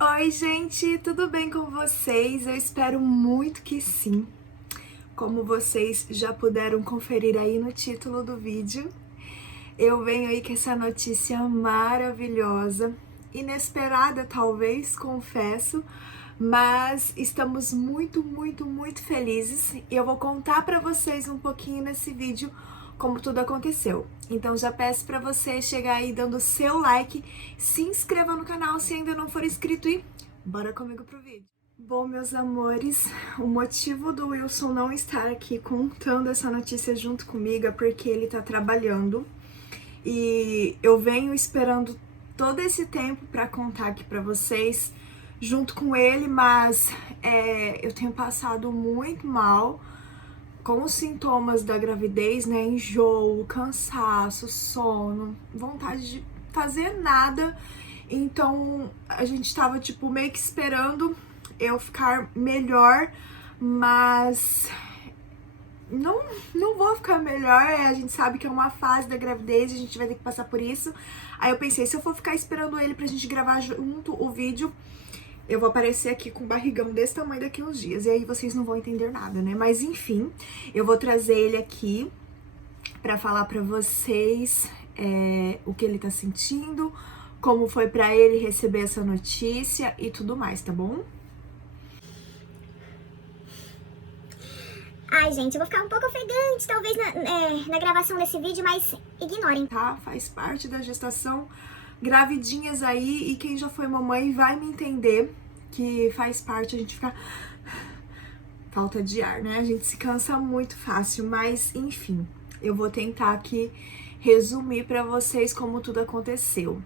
Oi, gente, tudo bem com vocês? Eu espero muito que sim. Como vocês já puderam conferir aí no título do vídeo, eu venho aí com essa notícia maravilhosa, inesperada talvez, confesso, mas estamos muito felizes e eu vou contar para vocês um pouquinho nesse vídeo como tudo aconteceu. Então já peço para você chegar aí dando seu like, se inscreva no canal se ainda não for inscrito e bora comigo pro vídeo. Bom, meus amores, o motivo do Wilson não estar aqui contando essa notícia junto comigo é porque ele tá trabalhando e eu venho esperando todo esse tempo para contar aqui para vocês junto com ele, mas eu tenho passado muito mal com os sintomas da gravidez, né? Enjoo, cansaço, sono, vontade de fazer nada. Então a gente tava tipo meio que esperando eu ficar melhor, mas não vou ficar melhor. A gente sabe que é uma fase da gravidez, a gente vai ter que passar por isso. Aí eu pensei, se eu for ficar esperando ele pra gente gravar junto o vídeo, eu vou aparecer aqui com um barrigão desse tamanho daqui uns dias. E aí vocês não vão entender nada, né? Mas enfim, eu vou trazer ele aqui pra falar pra vocês o que ele tá sentindo, como foi pra ele receber essa notícia e tudo mais, tá bom? Ai, gente, eu vou ficar um pouco ofegante, talvez, na gravação desse vídeo, mas ignorem. Tá? Faz parte da gestação. Gravidinhas aí, e quem já foi mamãe vai me entender que faz parte a gente ficar falta de ar, né? A gente se cansa muito fácil, mas enfim, eu vou tentar aqui resumir pra vocês como tudo aconteceu.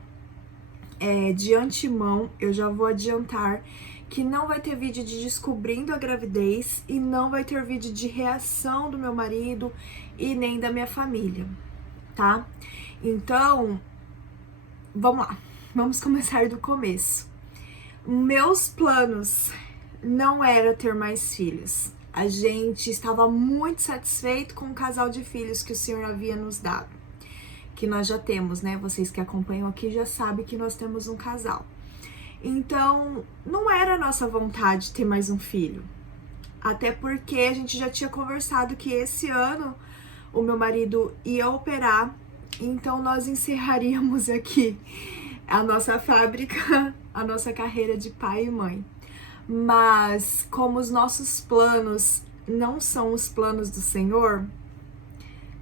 De antemão, eu já vou adiantar que não vai ter vídeo de descobrindo a gravidez e não vai ter vídeo de reação do meu marido e nem da minha família, tá? Então, vamos lá, vamos começar do começo. Meus planos não era ter mais filhos. A gente estava muito satisfeito com o casal de filhos que o Senhor havia nos dado, que nós já temos, né? Vocês que acompanham aqui já sabem que nós temos um casal. Então, não era nossa vontade ter mais um filho. Até porque a gente já tinha conversado que esse ano o meu marido ia operar, então nós encerraríamos aqui a nossa fábrica, a nossa carreira de pai e mãe. Mas como os nossos planos não são os planos do Senhor,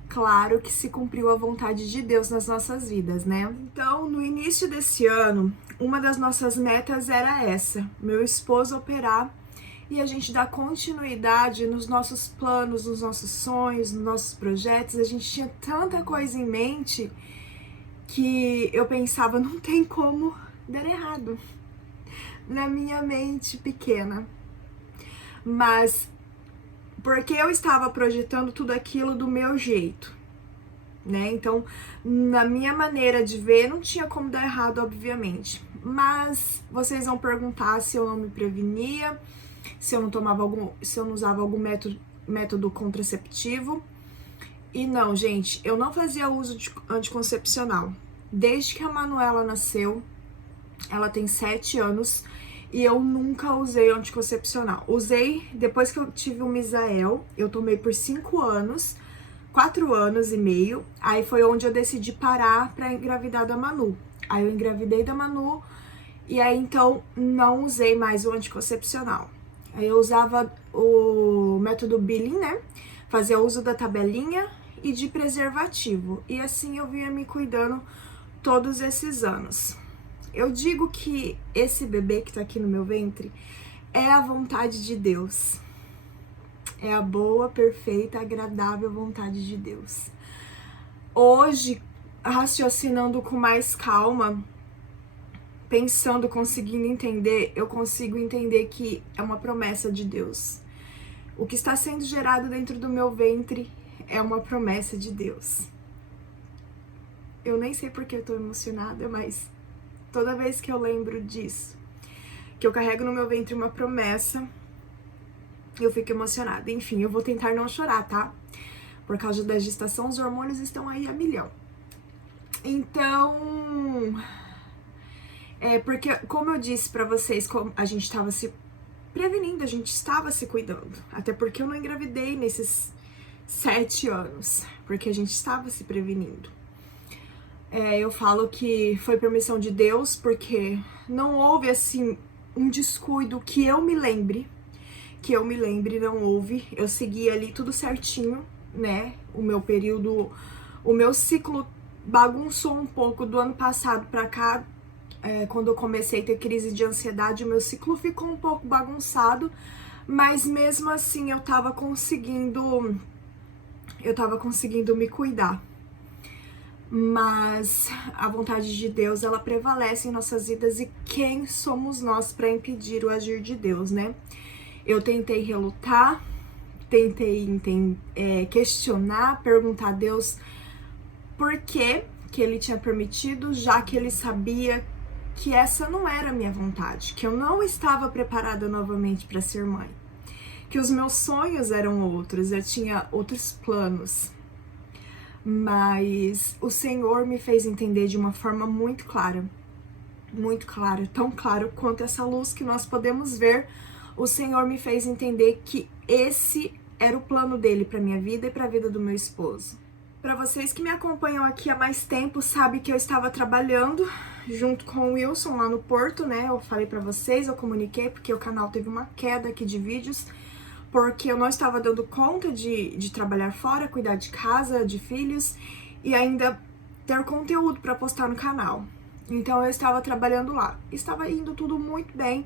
claro que se cumpriu a vontade de Deus nas nossas vidas, né? Então, no início desse ano, uma das nossas metas era essa: meu esposo operar e a gente dar continuidade nos nossos planos, nos nossos sonhos, nos nossos projetos. A gente tinha tanta coisa em mente que eu pensava, não tem como dar errado na minha mente pequena. Mas porque eu estava projetando tudo aquilo do meu jeito, né? Então, na minha maneira de ver, não tinha como dar errado, obviamente. Mas vocês vão perguntar se eu não me prevenia, se eu não tomava se eu não usava algum método contraceptivo. E não, gente, eu não fazia uso de anticoncepcional. Desde que a Manuela nasceu, ela tem 7 anos, e eu nunca usei anticoncepcional. Usei depois que eu tive o Misael, eu tomei por 5 anos, 4 anos e meio, aí foi onde eu decidi parar pra engravidar da Manu. Aí eu engravidei da Manu, e aí então não usei mais o anticoncepcional. Aí eu usava o método Billing, né? Fazia uso da tabelinha e de preservativo. E assim eu vinha me cuidando todos esses anos. Eu digo que esse bebê que tá aqui no meu ventre é a vontade de Deus. É a boa, perfeita, agradável vontade de Deus. Hoje, raciocinando com mais calma, pensando, conseguindo entender, eu consigo entender que é uma promessa de Deus. O que está sendo gerado dentro do meu ventre é uma promessa de Deus. Eu nem sei porque eu tô emocionada, mas toda vez que eu lembro disso, que eu carrego no meu ventre uma promessa, eu fico emocionada. Enfim, eu vou tentar não chorar, tá? Por causa da gestação, os hormônios estão aí a milhão. Então, Porque, como eu disse pra vocês, a gente estava se prevenindo, a gente estava se cuidando. Até porque eu não engravidei nesses 7 anos, porque a gente estava se prevenindo. Eu falo que foi permissão de Deus, porque não houve, assim, um descuido que eu me lembre, não houve. Eu segui ali tudo certinho, né? O meu período, o meu ciclo bagunçou um pouco do ano passado pra cá. Quando eu comecei a ter crise de ansiedade, o meu ciclo ficou um pouco bagunçado, mas mesmo assim eu tava conseguindo me cuidar. Mas a vontade de Deus, ela prevalece em nossas vidas, e quem somos nós para impedir o agir de Deus, né? Eu tentei relutar, tentei questionar, perguntar a Deus por que ele tinha permitido, já que ele sabia que essa não era a minha vontade, que eu não estava preparada novamente para ser mãe, que os meus sonhos eram outros, eu tinha outros planos. Mas o Senhor me fez entender de uma forma muito clara, tão claro quanto essa luz que nós podemos ver. O Senhor me fez entender que esse era o plano dele para minha vida e para a vida do meu esposo. Para vocês que me acompanham aqui há mais tempo, sabem que eu estava trabalhando junto com o Wilson lá no Porto, né? Eu falei para vocês, eu comuniquei, porque o canal teve uma queda aqui de vídeos, porque eu não estava dando conta de trabalhar fora, cuidar de casa, de filhos e ainda ter conteúdo para postar no canal. Então eu estava trabalhando lá. Estava indo tudo muito bem,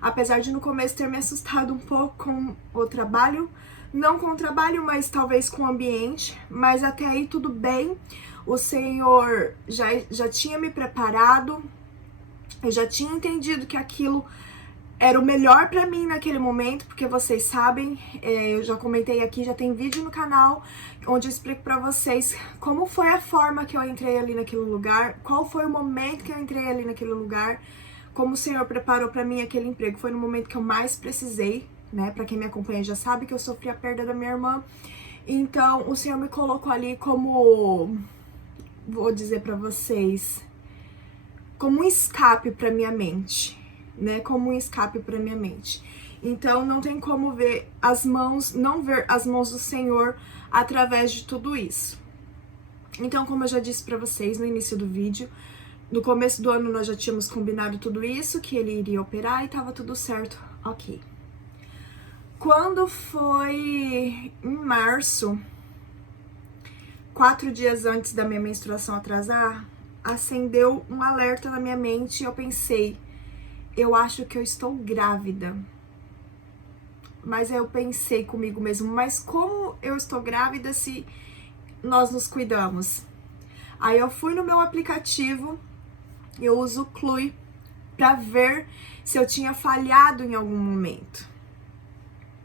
apesar de no começo ter me assustado um pouco com o trabalho. Não com o trabalho, mas talvez com o ambiente. Mas até aí tudo bem. O Senhor já tinha me preparado. Eu já tinha entendido que aquilo era o melhor pra mim naquele momento, porque vocês sabem, eu já comentei aqui, já tem vídeo no canal, onde eu explico pra vocês como foi a forma que eu entrei ali naquele lugar, qual foi o momento que eu entrei ali naquele lugar, como o Senhor preparou pra mim aquele emprego. Foi no momento que eu mais precisei, né? Pra quem me acompanha já sabe que eu sofri a perda da minha irmã. Então, o Senhor me colocou ali como, vou dizer pra vocês, como um escape pra minha mente, né? Como um escape pra minha mente. Então, não tem como ver as mãos, não ver as mãos do Senhor através de tudo isso. Então, como eu já disse pra vocês no início do vídeo, no começo do ano nós já tínhamos combinado tudo isso, que ele iria operar e tava tudo certo, ok. Quando foi em março, 4 dias antes da minha menstruação atrasar, acendeu um alerta na minha mente e eu pensei, eu acho que eu estou grávida. Mas aí eu pensei comigo mesmo, mas como eu estou grávida se nós nos cuidamos? Aí eu fui no meu aplicativo, eu uso o Clue, para ver se eu tinha falhado em algum momento,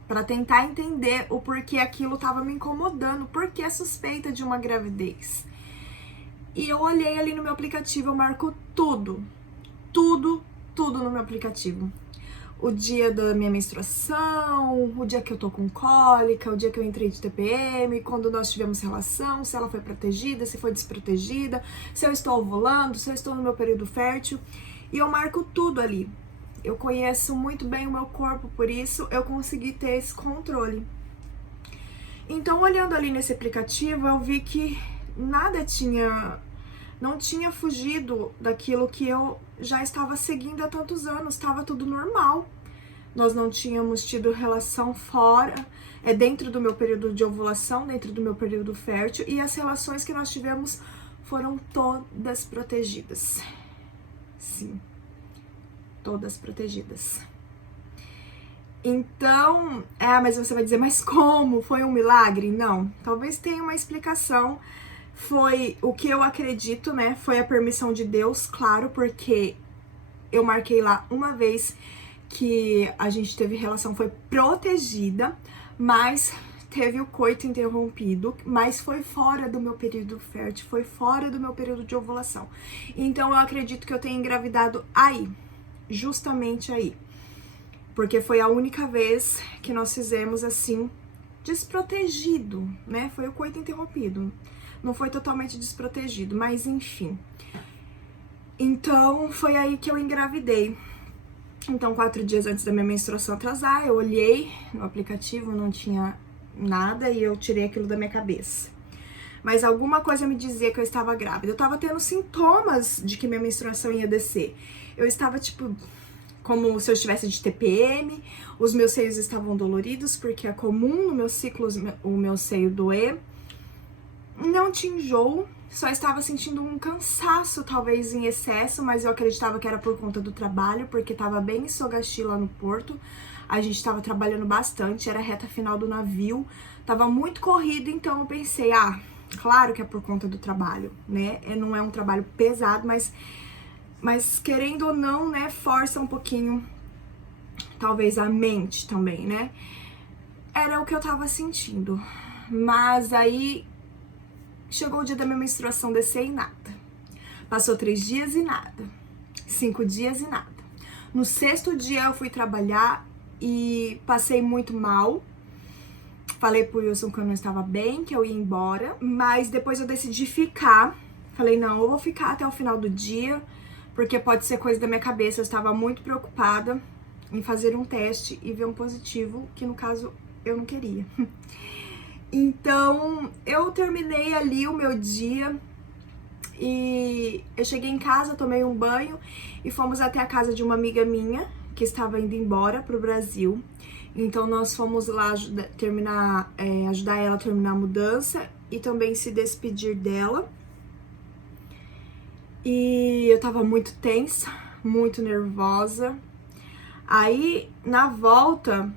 para tentar entender o porquê aquilo estava me incomodando, porque a suspeita de uma gravidez. E eu olhei ali no meu aplicativo, eu marco tudo no meu aplicativo. O dia da minha menstruação, o dia que eu tô com cólica, o dia que eu entrei de TPM, quando nós tivemos relação, se ela foi protegida, se foi desprotegida, se eu estou ovulando, se eu estou no meu período fértil. E eu marco tudo ali. Eu conheço muito bem o meu corpo, por isso eu consegui ter esse controle. Então, olhando ali nesse aplicativo, eu vi que nada não tinha fugido daquilo que eu já estava seguindo há tantos anos, estava tudo normal. Nós não tínhamos tido relação fora, dentro do meu período de ovulação, dentro do meu período fértil, e as relações que nós tivemos foram todas protegidas. Sim, todas protegidas. Então, mas você vai dizer, mas como? Foi um milagre? Não, talvez tenha uma explicação. Foi o que eu acredito, né? Foi a permissão de Deus, claro, porque eu marquei lá uma vez que a gente teve relação, foi protegida, mas teve o coito interrompido, mas foi fora do meu período fértil, foi fora do meu período de ovulação. Então eu acredito que eu tenha engravidado aí, justamente aí, porque foi a única vez que nós fizemos assim, desprotegido, né? Foi o coito interrompido. Não foi totalmente desprotegido, mas enfim. Então, foi aí que eu engravidei. Então, 4 dias antes da minha menstruação atrasar, eu olhei no aplicativo, não tinha nada e eu tirei aquilo da minha cabeça. Mas alguma coisa me dizia que eu estava grávida. Eu tava tendo sintomas de que minha menstruação ia descer. Eu estava, tipo, como se eu estivesse de TPM. Os meus seios estavam doloridos, porque é comum no meu ciclo o meu seio doer. Não tinha enjoo, só estava sentindo um cansaço, talvez em excesso, mas eu acreditava que era por conta do trabalho, porque estava bem em Sogachi lá no porto. A gente estava trabalhando bastante, era a reta final do navio, estava muito corrido, então eu pensei, claro que é por conta do trabalho, né? Não é um trabalho pesado, mas querendo ou não, né, força um pouquinho, talvez a mente também, né? Era o que eu tava sentindo. Mas aí chegou o dia da minha menstruação descer e nada. Passou 3 dias e nada. 5 dias e nada. No 6º dia eu fui trabalhar e passei muito mal. Falei pro Wilson que eu não estava bem, que eu ia embora. Mas depois eu decidi ficar. Falei, não, eu vou ficar até o final do dia, porque pode ser coisa da minha cabeça. Eu estava muito preocupada em fazer um teste e ver um positivo, que no caso eu não queria. Então, eu terminei ali o meu dia e eu cheguei em casa, tomei um banho e fomos até a casa de uma amiga minha que estava indo embora pro Brasil. Então, nós fomos lá ajudar ela a terminar a mudança e também se despedir dela. E eu tava muito tensa, muito nervosa. Aí, na volta,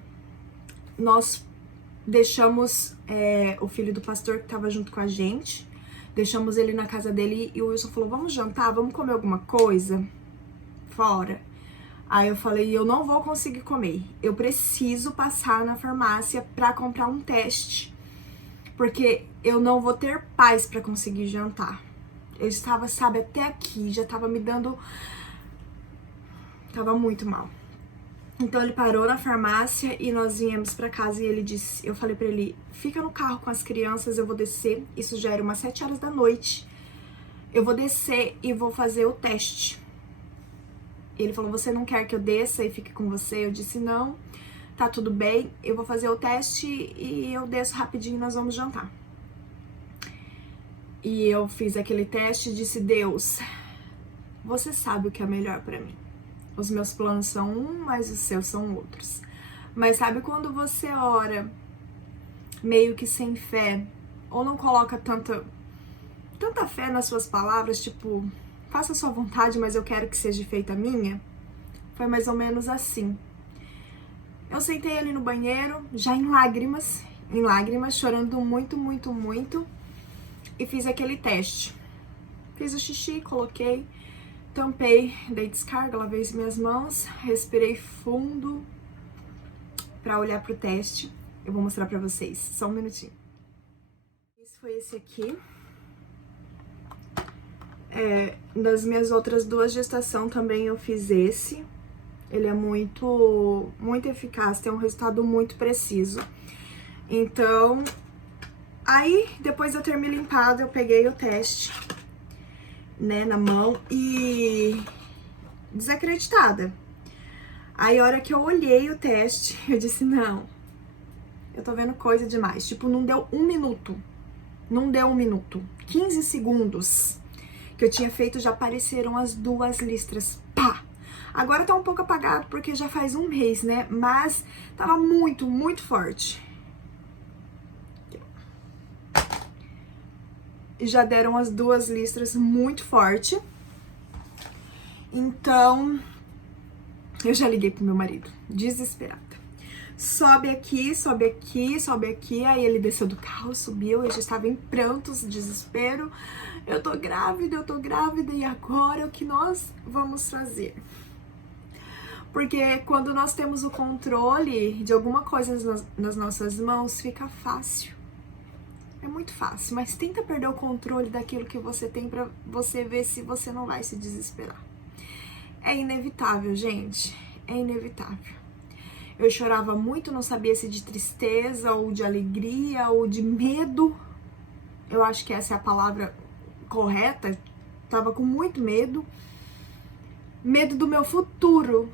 nós deixamos o filho do pastor que tava junto com a gente, deixamos ele na casa dele e o Wilson falou, vamos jantar, vamos comer alguma coisa fora? Aí eu falei, eu não vou conseguir comer, eu preciso passar na farmácia pra comprar um teste, porque eu não vou ter paz pra conseguir jantar. Eu estava, sabe, até aqui, já tava me dando... Tava muito mal. Então ele parou na farmácia e nós viemos pra casa e ele disse, eu falei pra ele, fica no carro com as crianças, eu vou descer, isso já era umas 7 horas da noite, eu vou descer e vou fazer o teste. Ele falou, você não quer que eu desça e fique com você? Eu disse, não, tá tudo bem, eu vou fazer o teste e eu desço rapidinho e nós vamos jantar. E eu fiz aquele teste e disse, Deus, você sabe o que é melhor pra mim. Os meus planos são um, mas os seus são outros. Mas sabe quando você ora meio que sem fé, ou não coloca tanta fé nas suas palavras, tipo, faça a sua vontade, mas eu quero que seja feita a minha? Foi mais ou menos assim. Eu sentei ali no banheiro, já em lágrimas, chorando muito, muito, muito, e fiz aquele teste. Fiz o xixi, coloquei, tampei, dei descarga, lavei as minhas mãos, respirei fundo pra olhar pro teste. Eu vou mostrar pra vocês, só um minutinho. Esse foi esse aqui. Das minhas outras 2 gestações também eu fiz esse. Ele é muito, muito eficaz, tem um resultado muito preciso. Então, aí depois de eu ter me limpado, eu peguei o teste, né, na mão e desacreditada. Aí a hora que eu olhei o teste, eu disse, não, eu tô vendo coisa demais. Tipo, não deu 1 minuto, 15 segundos que eu tinha feito, já apareceram as 2 listras, pá! Agora tá um pouco apagado porque já faz 1 mês, né, mas tava muito, muito forte. E já deram as 2 listras muito forte. Então, eu já liguei pro meu marido, desesperada. Sobe aqui, sobe aqui, sobe aqui. Aí ele desceu do carro, subiu, eu já estava em prantos, desespero. Eu tô grávida, e agora o que nós vamos fazer? Porque quando nós temos o controle de alguma coisa nas nossas mãos, fica fácil. É muito fácil, mas tenta perder o controle daquilo que você tem pra você ver se você não vai se desesperar. É inevitável, gente, é inevitável. Eu chorava muito, não sabia se de tristeza, ou de alegria, ou de medo. Eu acho que essa é a palavra correta. Tava com muito medo. medo do meu futuro,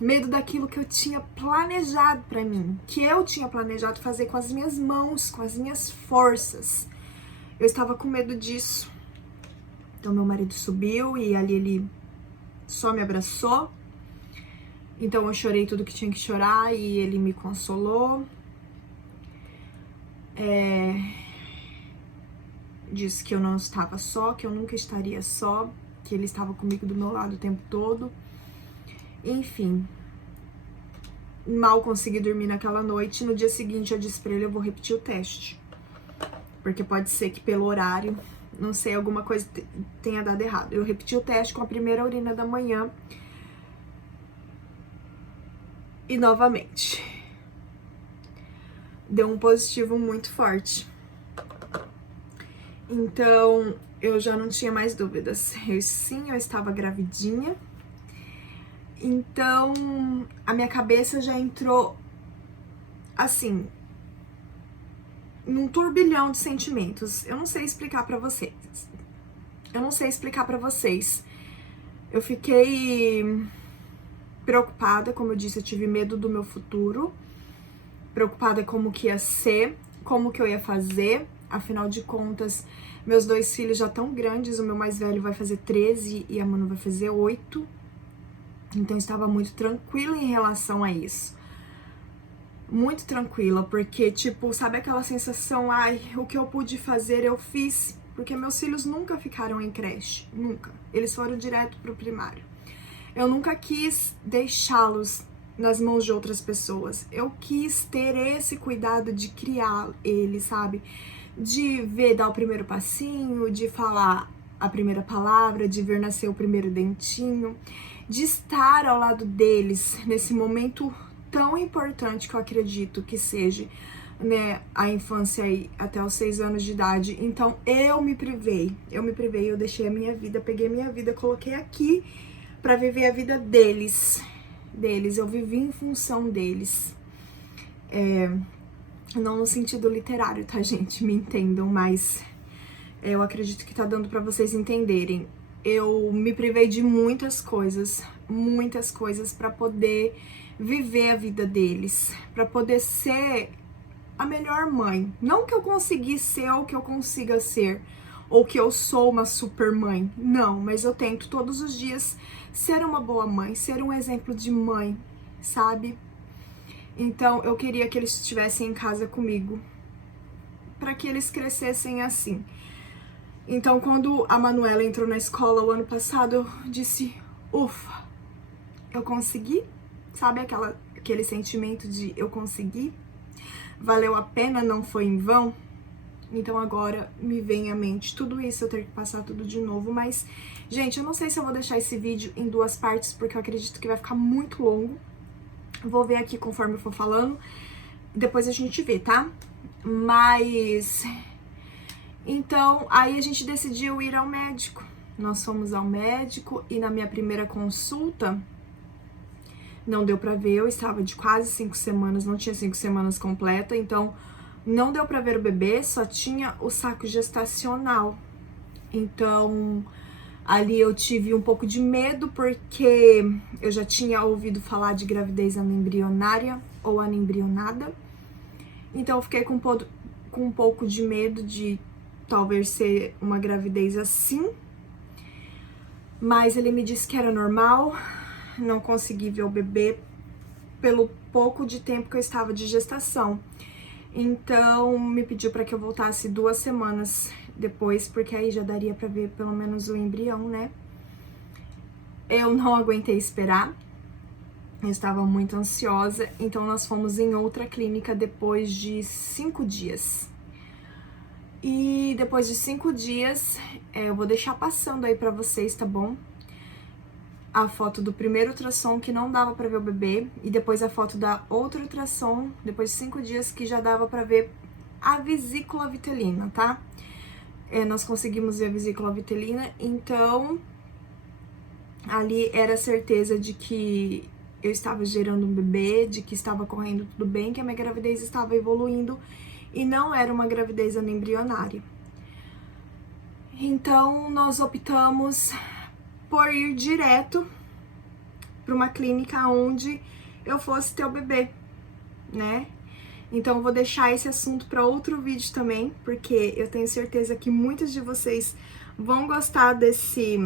medo daquilo que eu tinha planejado pra mim, que eu tinha planejado fazer com as minhas mãos, com as minhas forças. Eu estava com medo disso. Então meu marido subiu e ali ele só me abraçou. Então eu chorei tudo que tinha que chorar e ele me consolou. Disse que eu não estava só, que eu nunca estaria só, que ele estava comigo do meu lado o tempo todo. Enfim, mal consegui dormir naquela noite. No dia seguinte eu disse pra ele, eu vou repetir o teste. Porque pode ser que pelo horário, não sei, alguma coisa tenha dado errado. Eu repeti o teste com a primeira urina da manhã. E novamente, deu um positivo muito forte. Então, eu já não tinha mais dúvidas. Eu estava gravidinha. Então, a minha cabeça já entrou, assim, num turbilhão de sentimentos. Eu não sei explicar pra vocês. Eu fiquei preocupada, como eu disse, eu tive medo do meu futuro. Preocupada como que ia ser, como que eu ia fazer. Afinal de contas, meus 2 filhos já estão grandes. O meu mais velho vai fazer 13 e a Manu vai fazer 8. Então, eu estava muito tranquila em relação a isso. Muito tranquila, porque, tipo, sabe aquela sensação, ai, o que eu pude fazer, eu fiz. Porque meus filhos nunca ficaram em creche, nunca. Eles foram direto pro primário. Eu nunca quis deixá-los nas mãos de outras pessoas. Eu quis ter esse cuidado de criar eles, sabe? De ver dar o primeiro passinho, de falar a primeira palavra, de ver nascer o primeiro dentinho, de estar ao lado deles nesse momento tão importante que eu acredito que seja, né, a infância aí até os 6 anos de idade. Então eu me privei, eu deixei a minha vida, peguei a minha vida, coloquei aqui pra viver a vida deles, eu vivi em função deles, não no sentido literário, tá, gente, me entendam, mas eu acredito que tá dando pra vocês entenderem. Eu me privei de muitas coisas pra poder viver a vida deles, pra poder ser a melhor mãe. Não que eu consegui ser ou que eu consiga ser, ou que eu sou uma super mãe, não, mas eu tento todos os dias ser uma boa mãe, ser um exemplo de mãe, sabe? Então eu queria que eles estivessem em casa comigo, para que eles crescessem assim. Então quando a Manuela entrou na escola o ano passado, eu disse, ufa, eu consegui, sabe aquele sentimento de eu consegui? Valeu a pena, não foi em vão? Então agora me vem à mente tudo isso, eu tenho que passar tudo de novo, mas, gente, eu não sei se eu vou deixar esse vídeo em 2 partes, porque eu acredito que vai ficar muito longo. Vou ver aqui conforme eu for falando, depois a gente vê, tá? Mas, então, aí a gente decidiu ir ao médico. Nós fomos ao médico e na minha primeira consulta, não deu pra ver, eu estava de quase 5 semanas, não tinha 5 semanas completa, então não deu pra ver o bebê, só tinha o saco gestacional. Então, ali eu tive um pouco de medo, porque eu já tinha ouvido falar de gravidez anembrionária ou anembrionada. Então, eu fiquei com um pouco de medo de talvez ser uma gravidez assim. Mas ele me disse que era normal, não consegui ver o bebê pelo pouco de tempo que eu estava de gestação. Então, me pediu para que eu voltasse 2 semanas depois, porque aí já daria para ver pelo menos o embrião, né? Eu não aguentei esperar, eu estava muito ansiosa, então nós fomos em outra clínica depois de 5 dias. E depois de 5 dias, eu vou deixar passando aí pra vocês, tá bom? A foto do primeiro ultrassom que não dava pra ver o bebê, e depois a foto da outra ultrassom, depois de 5 dias, que já dava pra ver a vesícula vitelina, tá? Nós conseguimos ver a vesícula vitelina, então ali era certeza de que eu estava gerando um bebê, de que estava correndo tudo bem, que a minha gravidez estava evoluindo e não era uma gravidez anembrionária. Então nós optamos por ir direto para uma clínica onde eu fosse ter o bebê, né? Então eu vou deixar esse assunto para outro vídeo também, porque eu tenho certeza que muitos de vocês vão gostar desse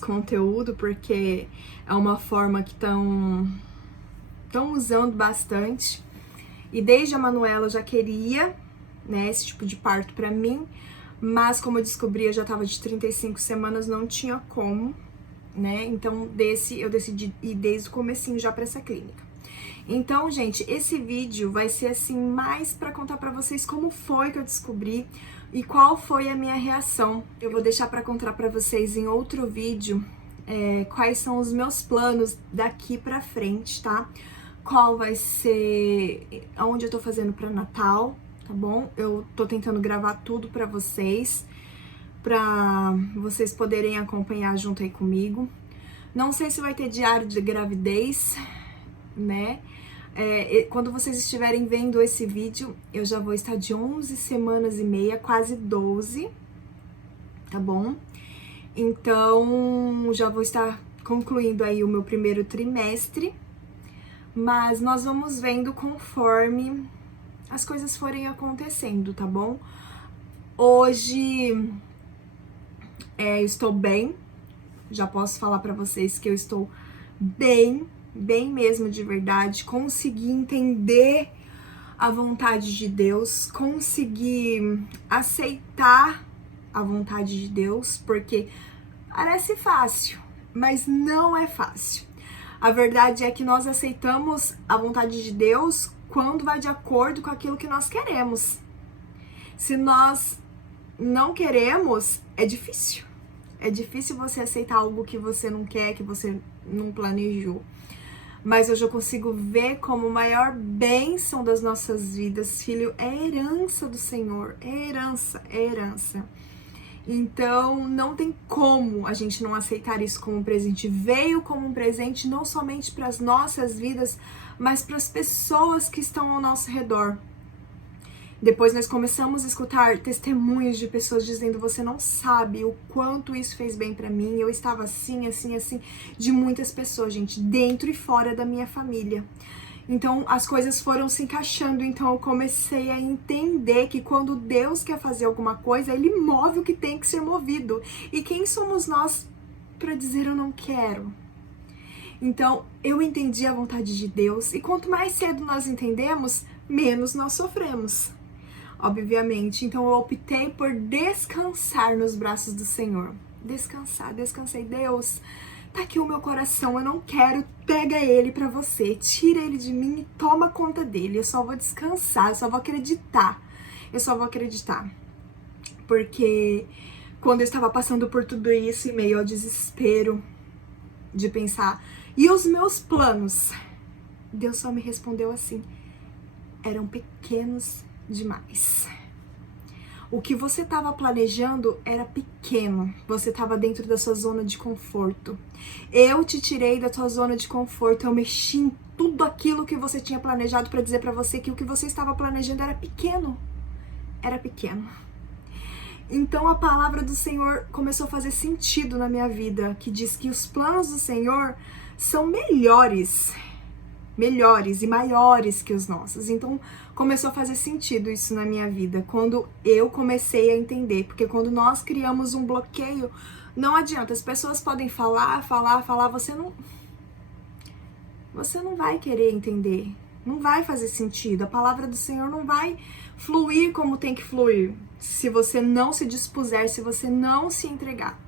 conteúdo, porque é uma forma que estão usando bastante. E desde a Manuela eu já queria, né, esse tipo de parto para mim, mas como eu descobri, eu já tava de 35 semanas, não tinha como, né? Então eu decidi ir desde o comecinho já para essa clínica. Então, gente, esse vídeo vai ser assim mais para contar para vocês como foi que eu descobri e qual foi a minha reação. Eu vou deixar para contar para vocês em outro vídeo quais são os meus planos daqui para frente, tá? Qual vai ser, aonde eu tô fazendo para Natal, tá bom? Eu tô tentando gravar tudo para vocês poderem acompanhar junto aí comigo. Não sei se vai ter diário de gravidez, né? Quando vocês estiverem vendo esse vídeo, eu já vou estar de 11 semanas e meia, quase 12, tá bom? Então, já vou estar concluindo aí o meu primeiro trimestre, mas nós vamos vendo conforme as coisas forem acontecendo, tá bom? Hoje eu estou bem, já posso falar pra vocês que eu estou bem mesmo de verdade, consegui entender a vontade de Deus, consegui aceitar a vontade de Deus, porque parece fácil, mas não é fácil. A verdade é que nós aceitamos a vontade de Deus quando vai de acordo com aquilo que nós queremos. Se nós não queremos, é difícil. É difícil você aceitar algo que você não quer, que você não planejou. Mas hoje eu consigo ver como a maior bênção das nossas vidas, filho, é herança do Senhor. É herança, é herança. Então, não tem como a gente não aceitar isso como um presente. Veio como um presente não somente para as nossas vidas, mas para as pessoas que estão ao nosso redor. Depois nós começamos a escutar testemunhos de pessoas dizendo: você não sabe o quanto isso fez bem pra mim, eu estava assim, de muitas pessoas, gente, dentro e fora da minha família. Então as coisas foram se encaixando, então eu comecei a entender que quando Deus quer fazer alguma coisa, Ele move o que tem que ser movido. E quem somos nós para dizer eu não quero? Então eu entendi a vontade de Deus, e quanto mais cedo nós entendemos, menos nós sofremos. Obviamente, então eu optei por descansar nos braços do Senhor. Descansei. Deus, tá aqui o meu coração, eu não quero, pega ele pra você, tira ele de mim e toma conta dele. Eu só vou descansar, eu só vou acreditar. Porque quando eu estava passando por tudo isso, em meio ao desespero de pensar, e os meus planos? Deus só me respondeu assim: eram pequenos demais. O que você estava planejando era pequeno. Você estava dentro da sua zona de conforto. Eu te tirei da sua zona de conforto. Eu mexi em tudo aquilo que você tinha planejado para dizer para você que o que você estava planejando era pequeno. Era pequeno. Então a palavra do Senhor começou a fazer sentido na minha vida, que diz que os planos do Senhor são melhores e maiores que os nossos. Então começou a fazer sentido isso na minha vida, quando eu comecei a entender, porque quando nós criamos um bloqueio, não adianta, as pessoas podem falar, você não vai querer entender, não vai fazer sentido, a palavra do Senhor não vai fluir como tem que fluir, se você não se dispuser, se você não se entregar.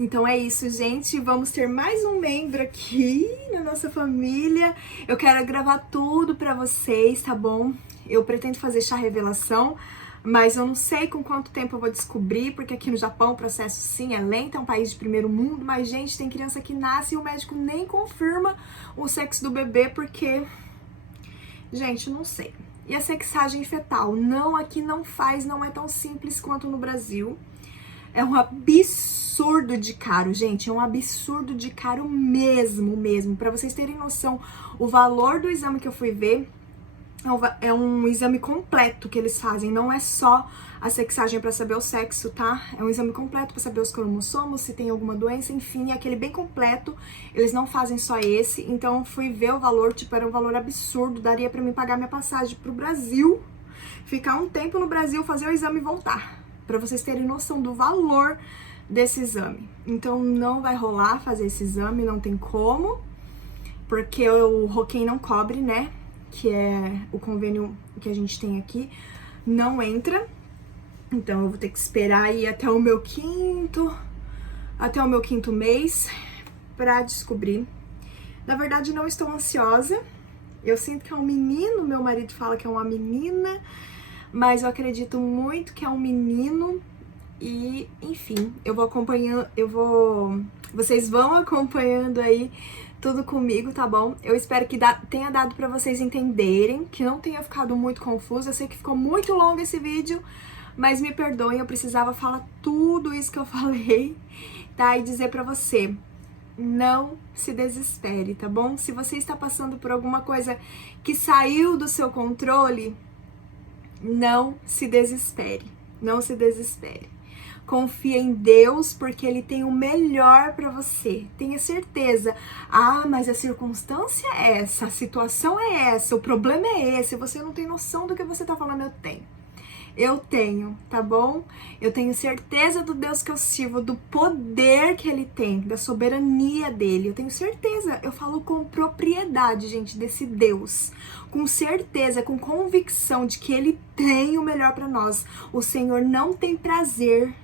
Então é isso, gente. Vamos ter mais um membro aqui na nossa família. Eu quero gravar tudo pra vocês, tá bom? Eu pretendo fazer chá revelação, mas eu não sei com quanto tempo eu vou descobrir, porque aqui no Japão o processo sim é lento, é um país de primeiro mundo, mas, gente, tem criança que nasce e o médico nem confirma o sexo do bebê, porque, gente, não sei. E a sexagem fetal? Não, aqui não é tão simples quanto no Brasil. É um absurdo de caro, gente, é um absurdo de caro mesmo. Pra vocês terem noção, o valor do exame que eu fui ver É um exame completo que eles fazem, não é só a sexagem para saber o sexo, tá? É um exame completo para saber os cromossomos, se tem alguma doença, enfim, é aquele bem completo. Eles não fazem só esse, então fui ver o valor, tipo, era um valor absurdo, daria para mim pagar minha passagem pro Brasil, ficar um tempo no Brasil, fazer o exame e voltar, para vocês terem noção do valor desse exame. Então não vai rolar fazer esse exame, não tem como, porque o Roquem não cobre, né? Que é o convênio que a gente tem aqui, não entra. Então eu vou ter que esperar aí até o meu quinto mês pra descobrir. Na verdade, não estou ansiosa. Eu sinto que é um menino, meu marido fala que é uma menina, mas eu acredito muito que é um menino. E, enfim, eu vou acompanhando, vocês vão acompanhando aí tudo comigo, tá bom? Eu espero que tenha dado pra vocês entenderem, que não tenha ficado muito confuso. Eu sei que ficou muito longo esse vídeo, mas me perdoem, eu precisava falar tudo isso que eu falei, tá? E dizer pra você, não se desespere, tá bom? Se você está passando por alguma coisa que saiu do seu controle, não se desespere, não se desespere. Confia em Deus, porque Ele tem o melhor para você. Tenha certeza. Ah, mas a circunstância é essa, a situação é essa, o problema é esse. Você não tem noção do que você tá falando, eu tenho. Eu tenho, tá bom? Eu tenho certeza do Deus que eu sirvo, do poder que Ele tem, da soberania dele. Eu tenho certeza, eu falo com propriedade, gente, desse Deus. Com certeza, com convicção de que Ele tem o melhor para nós. O Senhor não tem prazer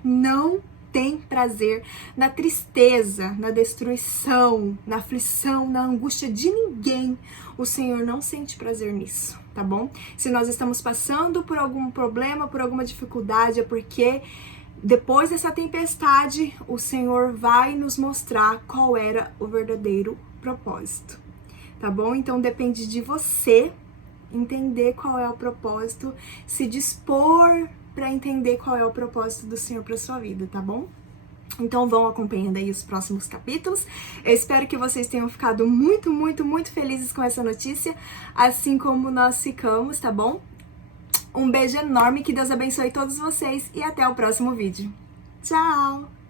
na tristeza, na destruição, na aflição, na angústia de ninguém. O Senhor não sente prazer nisso, tá bom? Se nós estamos passando por algum problema, por alguma dificuldade, é porque depois dessa tempestade, o Senhor vai nos mostrar qual era o verdadeiro propósito, tá bom? Então depende de você entender qual é o propósito, se dispor para entender qual é o propósito do Senhor para sua vida, tá bom? Então vão acompanhando aí os próximos capítulos. Eu espero que vocês tenham ficado muito, muito, muito felizes com essa notícia, assim como nós ficamos, tá bom? Um beijo enorme, que Deus abençoe todos vocês e até o próximo vídeo. Tchau!